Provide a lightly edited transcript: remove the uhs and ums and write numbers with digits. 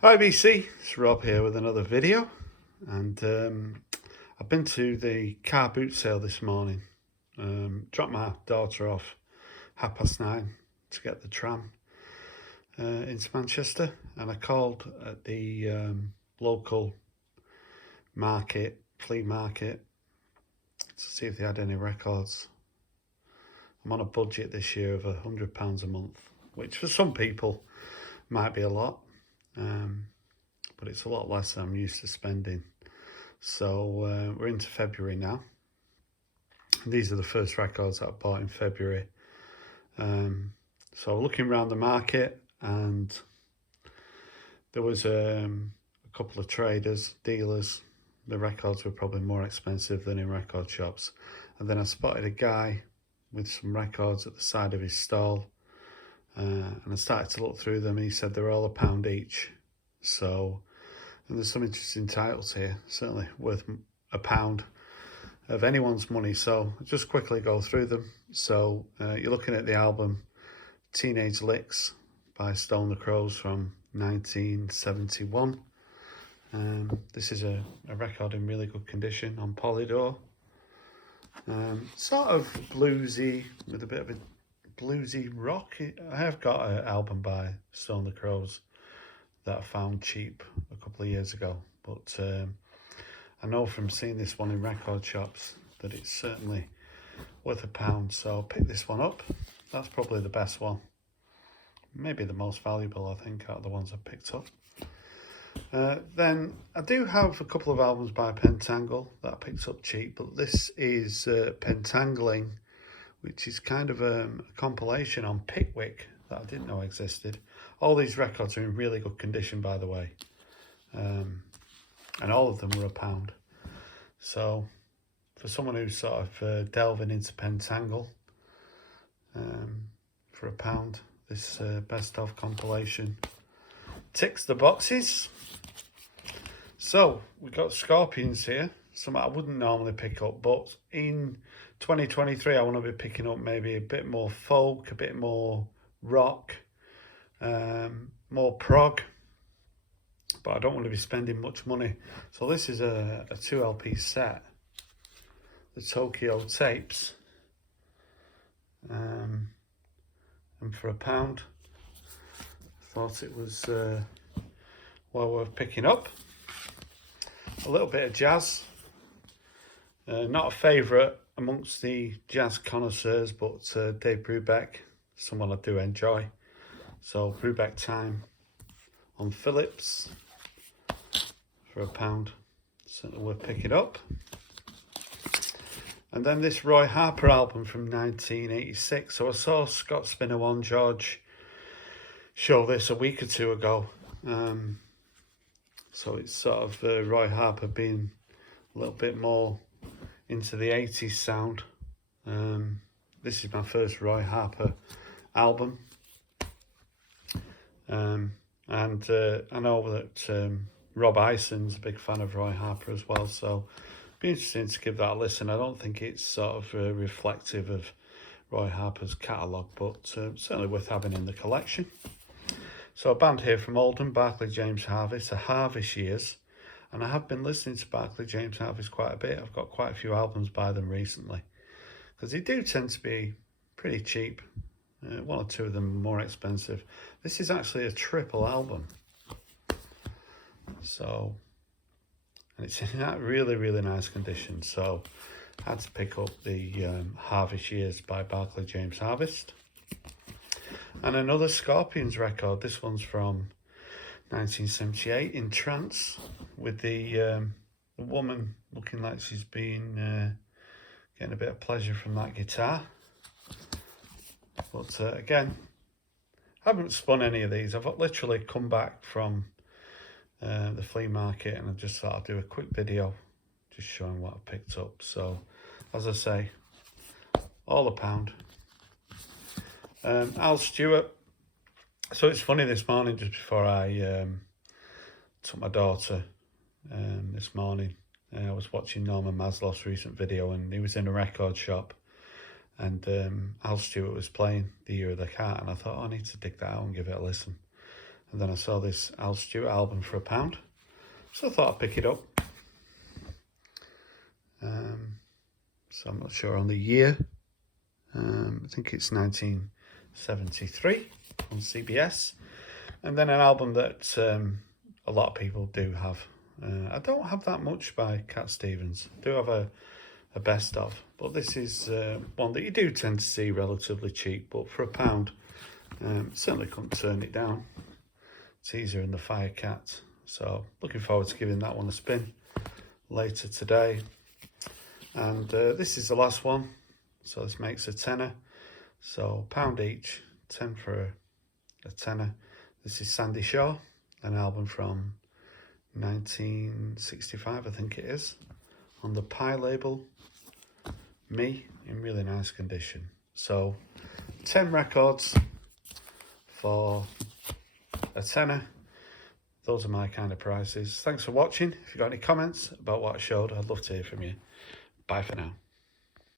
Hi BC, it's Rob here with another video, and I've been to the car boot sale this morning. Dropped my daughter off 9:30 to get the tram into Manchester, and I called at the local flea market, to see if they had any records. I'm on a budget this year of £100 a month, which for some people might be a lot. But it's a lot less than I'm used to spending. So we're into February now. These are the first records that I bought in February. So looking around the market, and there was a couple of traders, dealers. The records were probably more expensive than in record shops. And then I spotted a guy with some records at the side of his stall. And I started to look through them, and he said they're all £1 each. So, and there's some interesting titles here, certainly worth £1 of anyone's money. So I'll just quickly go through them. So you're looking at the album Teenage Licks by Stone the Crows from 1971. This is a record in really good condition on Polydor. Sort of bluesy, with a bit of a bluesy rock. I have got an album by Stone the Crows that I found cheap a couple of years ago, but I know from seeing this one in record shops that it's certainly worth £1, so I'll pick this one up. That's probably the best one, maybe the most valuable, I think, out of the ones I picked up. Then I do have a couple of albums by Pentangle that I picked up cheap, but this is Pentangling, which is kind of a compilation on Pickwick that I didn't know existed. All these records are in really good condition, by the way, and all of them were £1. So for someone who's sort of delving into Pentangle, for £1, this best of compilation ticks the boxes. So we've got Scorpions here, something I wouldn't normally pick up, but in 2023 I want to be picking up maybe a bit more folk, a bit more rock, more prog, but I don't want to be spending much money. So this is a 2 LP set, the Tokyo Tapes, and for £1 thought it was well worth picking up. A little bit of jazz, not a favourite amongst the jazz connoisseurs, but Dave Brubeck, someone I do enjoy. So Brubeck Time on Philips for £1, certainly worth picking up. And then this Roy Harper album from 1986. So I saw Scott Spinner One George show this a week or two ago. So it's sort of Roy Harper being a little bit more into the 80s sound. This is my first Roy Harper album. And I know that Rob Ison's a big fan of Roy Harper as well, so it'd be interesting to give that a listen. I don't think it's sort of reflective of Roy Harper's catalogue, but certainly worth having in the collection. So a band here from Oldham, Barclay James Harvest, the Harvest Years. And I have been listening to Barclay James Harvest quite a bit. I've got quite a few albums by them recently, because they do tend to be pretty cheap. One or two of them are more expensive. This is actually a triple album. So, and it's in that really, really nice condition. So I had to pick up the Harvest Years by Barclay James Harvest. And another Scorpions record. This one's from 1978, In Trance, with the woman looking like she's been getting a bit of pleasure from that guitar. But again, I haven't spun any of these. I've literally come back from the flea market, and I just thought I'd do a quick video just showing what I picked up. So as I say, all £1. Al Stewart. So it's funny, this morning, just before I took my daughter this morning, I was watching Norman Maslow's recent video, and he was in a record shop, and Al Stewart was playing The Year of the Cat, and I thought, oh, I need to dig that out and give it a listen. And then I saw this Al Stewart album for £1. So I thought I'd pick it up. So I'm not sure on the year. I think it's 1973 on CBS. And then an album that a lot of people do have. I don't have that much by Cat Stevens. I do have a best of, but this is one that you do tend to see relatively cheap, but for £1, certainly couldn't turn it down. Teaser and the Fire Cat. So looking forward to giving that one a spin later today. And this is the last one, so this makes a tenner. So £1 each, 10 for a tenner. This is Sandy Shaw, an album from 1965, I think it is, on the Pie label. Me, in really nice condition. So 10 records for a tenner. Those are my kind of prices. Thanks for watching. If you've got any comments about what I showed, I'd love to hear from you. Bye for now.